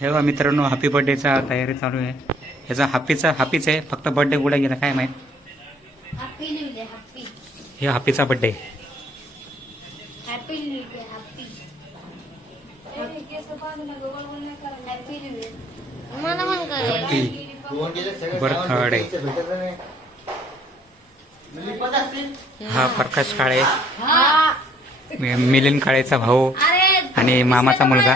हे बघा मित्रांनो, हॅपी बर्थडेचा तयारी चालू आहे. ह्याचा हॅपीच आहे, फक्त बर्थडे कुठे गेला काय माहित. हॅपी न्यू इयर हॅपी हे हॅपीचा birthday. Happy new year happy happy new year मला मन करे हॅपी बर्थडे. हा प्रकाश काळे, मिलिंद काळेचा भाऊ आणि मामाचा मुलगा.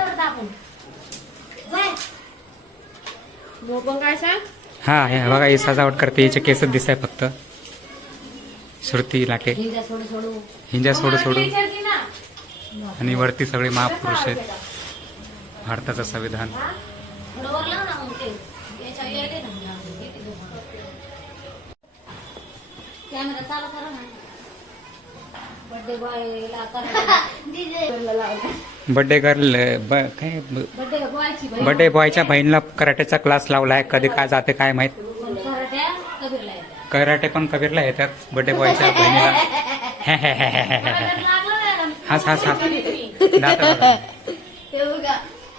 हा हे बघा, ही सजावट करते, हिचे केस दिसत आहे फक्त. श्रुती लाटे हिंजा सोडू सोडू आणि वरती सगळे महापुरुष आहेत. भारताचं संविधान. कॅमेरा चालू करा ना. बर्थडे बर्थडे गर्ल काय बॉयची बर्थडे बॉयच्या बहिणीला कराटेचा क्लास लावलाय. कधी काय जाते काय माहित. कराटे पण कबीरला येतात बर्थडे बॉयच्या बहिणीला. हाच हाच हाच हे बघा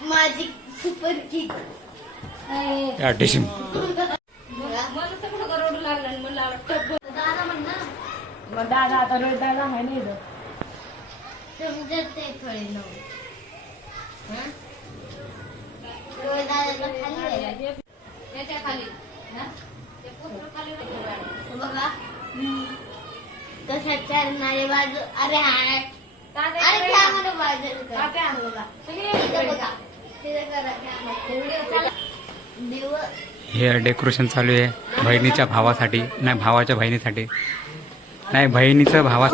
माझी सुपर किक. डिशिम. दादा आता रोहित दादा आहे नाही समजत नाही थोडे लोक. रोहित दादाला खाली बघा तसं चालणारे बाजू. अरे हाय अरे कॅमेरा बाजू बघा तिथे करा कॅमेरा. हे डेकोरेशन चालू आहे बहिणीच्या भावासाठी, नाही भावाच्या बहिणीसाठी, नाही बहिणीचं भावा.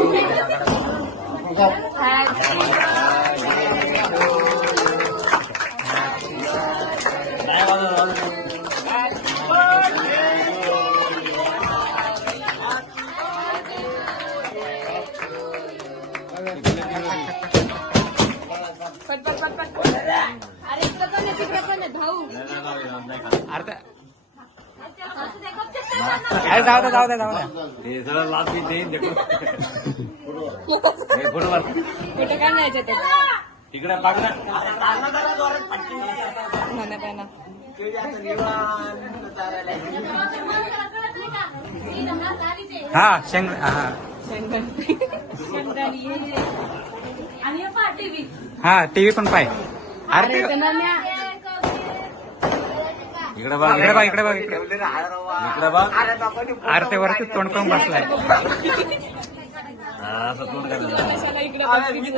जाऊ दे कुठे काय न्यायचं तिकडे बघ ना. हा शेंग हा टीव्ही पण पाय. अरे इकडे बघ इकडे बघ इकडे बघ इकडे बघ. अरे ते वरती तोंड करून बसलाय. इकडे